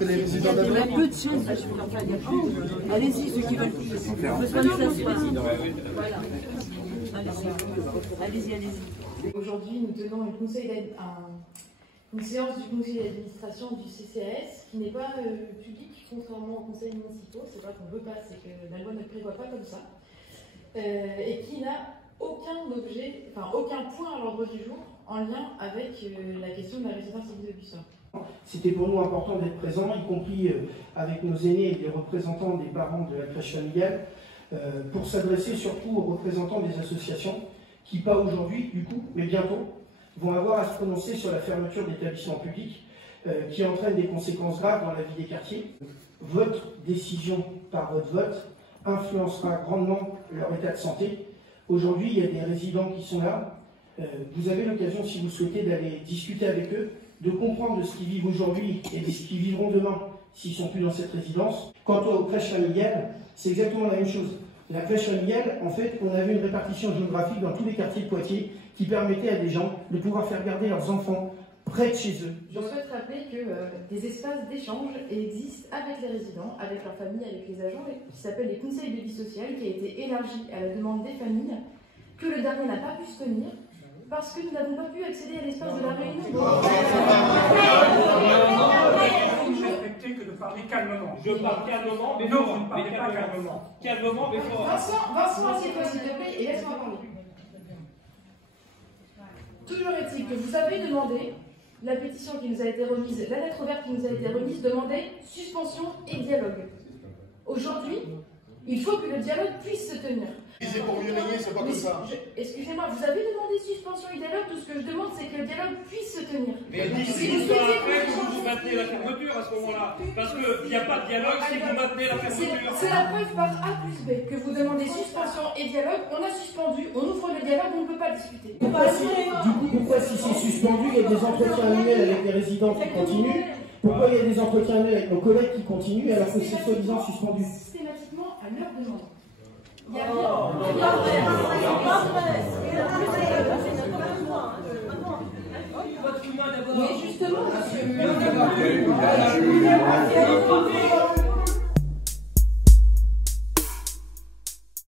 Les résidents d'Adrien. Il y a peu de chaises. Allez-y, ceux qui veulent. Besoin de s'asseoir. Voilà. Allez-y, allez-y. Aujourd'hui, nous tenons une séance du conseil d'administration du CCAS qui n'est pas publique, contrairement aux conseils municipaux. C'est pas qu'on ne veut pas, c'est que la loi ne prévoit pas comme ça. Et qui n'a aucun objet, enfin aucun point à l'ordre du jour en lien avec la question de la résidence exécution. C'était pour nous important d'être présents, y compris avec nos aînés et les représentants des parents de la crèche familiale, pour s'adresser surtout aux représentants des associations qui, pas aujourd'hui du coup, mais bientôt, vont avoir à se prononcer sur la fermeture d'établissements publics qui entraîne des conséquences graves dans la vie des quartiers. Votre décision par votre vote influencera grandement leur état de santé. Aujourd'hui, il y a des résidents qui sont là. Vous avez l'occasion, si vous souhaitez, d'aller discuter avec eux, de comprendre de ce qu'ils vivent aujourd'hui et de ce qu'ils vivront demain s'ils ne sont plus dans cette résidence. Quant aux crèches familiales, c'est exactement la même chose. La crèche familiale, en fait, on avait une répartition géographique dans tous les quartiers de Poitiers qui permettait à des gens de pouvoir faire garder leurs enfants près de chez eux. Je souhaite rappeler que des espaces d'échange existent avec les résidents, avec leurs familles, avec les agents, qui s'appellent les conseils de vie sociale, qui a été élargi à la demande des familles, que le dernier n'a pas pu se tenir, parce que nous n'avons pas pu accéder à l'espace de la réunion. Je respecter que de parler calmement. Je parle calmement, mais non, vous ne parlez pas calmement. Calmement, mais fort. Vincent, assieds-toi s'il te plaît et laisse-moi parler. Toujours est-il que vous avez demandé la pétition qui nous a été remise, la lettre ouverte qui nous a été remise, demandait suspension et dialogue. Aujourd'hui, il faut que le dialogue puisse se tenir. C'est pour mieux régner, c'est pas comme ça. Excusez-moi, vous avez demandé suspension et dialogue, tout ce que je demande c'est que le dialogue puisse se tenir. Mais si vous souhaitez vous maintenez la fermeture à ce moment-là, parce qu'il n'y a pas de dialogue si vous maintenez la fermeture. C'est la preuve par A plus B que vous demandez suspension et dialogue, on a suspendu, on ouvre le dialogue, on ne peut pas discuter. Pourquoi si c'est suspendu, il y a des entretiens annuels avec les résidents qui continuent? Pourquoi il y a des entretiens annuels avec nos collègues qui continuent alors que c'est soi-disant suspendu? Systématiquement à leur demande. Il y a mais justement, monsieur.